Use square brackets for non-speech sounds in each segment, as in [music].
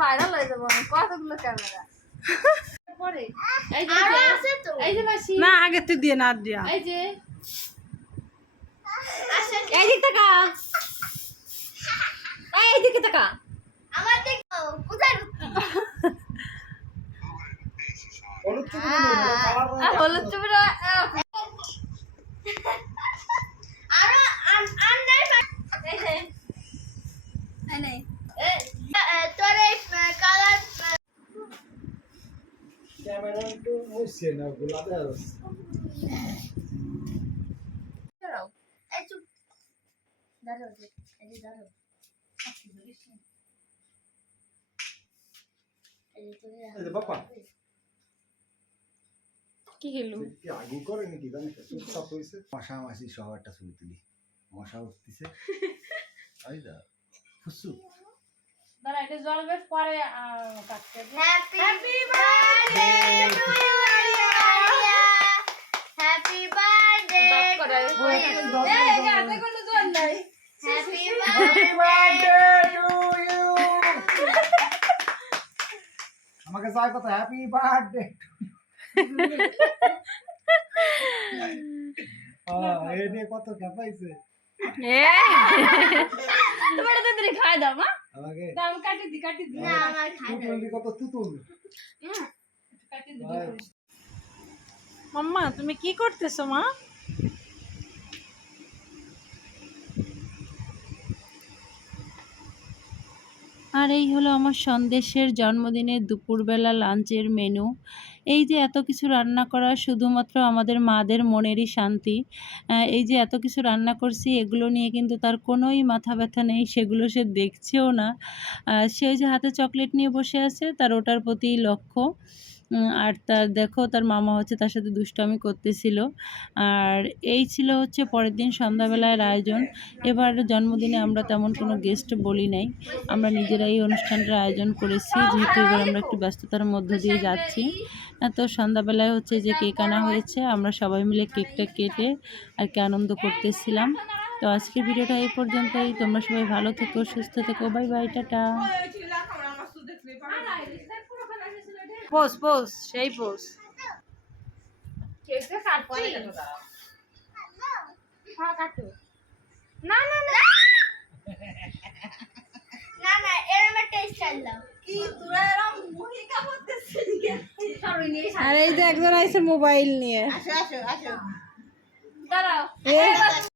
Viral হয়ে যাব। কতগুলো ক্যামেরা পরে। এই যে আরও আছে তো। এই যে মাসি। না আগে তুই দিয়ে না দিয়া। এই যে। আসেন এই দিক টাকা এই দিকে টাকা আমার দেখো কোথায় হলুদ চুপড়া আরও নাই নেই তোর এই কালার ক্যামেরা একটু মুছছে না গোলাপে আর দাঁড়াও এই চুপ দাঁড়াও এই যে দাঁড়াও এই যে তোর এই যে বাপ্পা কি খেলু কি আগু করে নাকি জানিস চুপচাপ হয়েছে মশা মাসি সহ একটা ছবি তুলি মশা উঠতেছে তাই দা ফুসু দাঁড়া এটা জল বেশ পরে কাটতে happy birthday to you Arya happy birthday হাতে কোনো জল নাই হ্যাপি আমাকে চাই কথা [laughs] হ্যাপি বার্থডে এ নিয়ে কত খেপাইছে তোমার তো দিদি খাই দাও মা। আমাকে? দাম কাটি দি কাটি দি। না আমার খাই কত তুতুল? কাটি দি মাম্মা তুমি কি করতেছো মা? আর এই হলো আমার সন্দেশের জন্মদিনের দুপুরবেলা লাঞ্চের মেনু। এই যে এত কিছু রান্না করা শুধুমাত্র আমাদের মাদের মনেরই শান্তি। এই যে এত কিছু রান্না করছি, এগুলো নিয়ে কিন্তু তার কোনোই মাথা ব্যথা নেই, সেগুলো সে দেখছেও না। সে যে হাতে চকলেট নিয়ে বসে আছে, তার ওটার প্রতি লক্ষ্য। আর তার, দেখো, তার মামা হচ্ছে তার সাথে দুষ্টামি করতেছিল। আর এই ছিল হচ্ছে পরের দিন সন্ধ্যাবেলার আয়োজন। এবার জন্মদিনে আমরা তেমন কোনো গেস্ট বলি নাই। আমরা নিজেরাই এই অনুষ্ঠানটার আয়োজন করেছি, যেহেতু এবার আমরা একটু ব্যস্ততার মধ্য দিয়ে যাচ্ছি। তো সন্ধ্যাবেলায় হচ্ছে যে কেক আনা হয়েছে, আমরা সবাই মিলে কেকটা কেটে আর কি আনন্দ করতেছিলাম। তো আজকের ভিডিওটা এই পর্যন্তই। তোমরা সবাই ভালো থেকো, সুস্থ থেকো। Bye bye, tata. পোস পোস সেই পোস হ্যাঁ কাটো। না না না। না না এরম একটা স্টাইল কি তোরা এরকম মহিকা করতেছিস আর এই যে একজন আছে মোবাইল নিয়ে। আসো আসো আসো। দাঁড়াও। এ,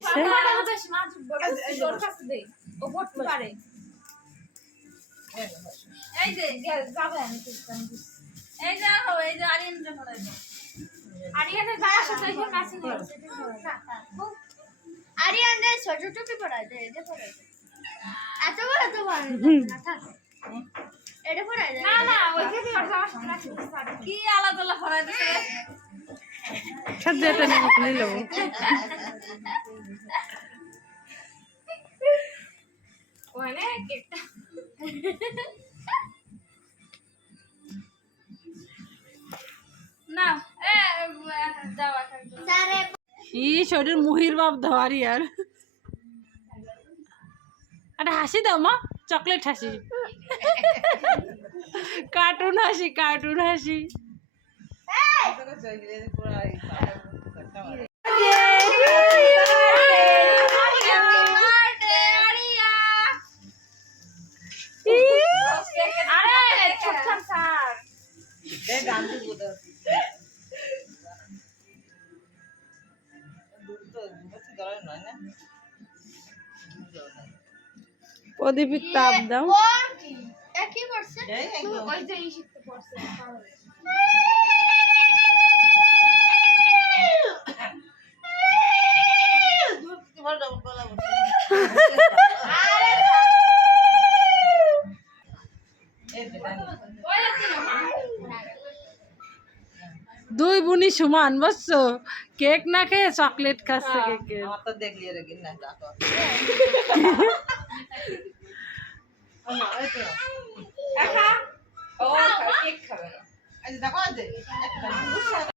পাতাটা বেশ মাছ বড় জোর কাছে দে। ও পড়তে পারে। এই যে যাবে আমি এই যে হো এই যে আরিয়ান আরিয়ানের সাথে ম্যাচিং হয়েছে আরিয়ান রে ছোট টুপি এটা এত বড় তো বড় না থাক এটা পরাই দে না না ওই যে। কি আলাদা আলাদা নিল ওখানে কেকটা। ই শরীর মুহির বাপ ধোয়ারি আর। একটা হাসি দাও মা। চকলেট হাসি। কার্টুন হাসি কার্টুন হাসি। আরে চুপচাপ স্যার প্রদীপের তাপ দাও ওর কি একই করছে ওই যে ই শিখতে পড়ছে দুই বুনি সমান বুঝছ? কেক না খেয়ে চকলেট খাচ্ছে কেকে। [laughs] ও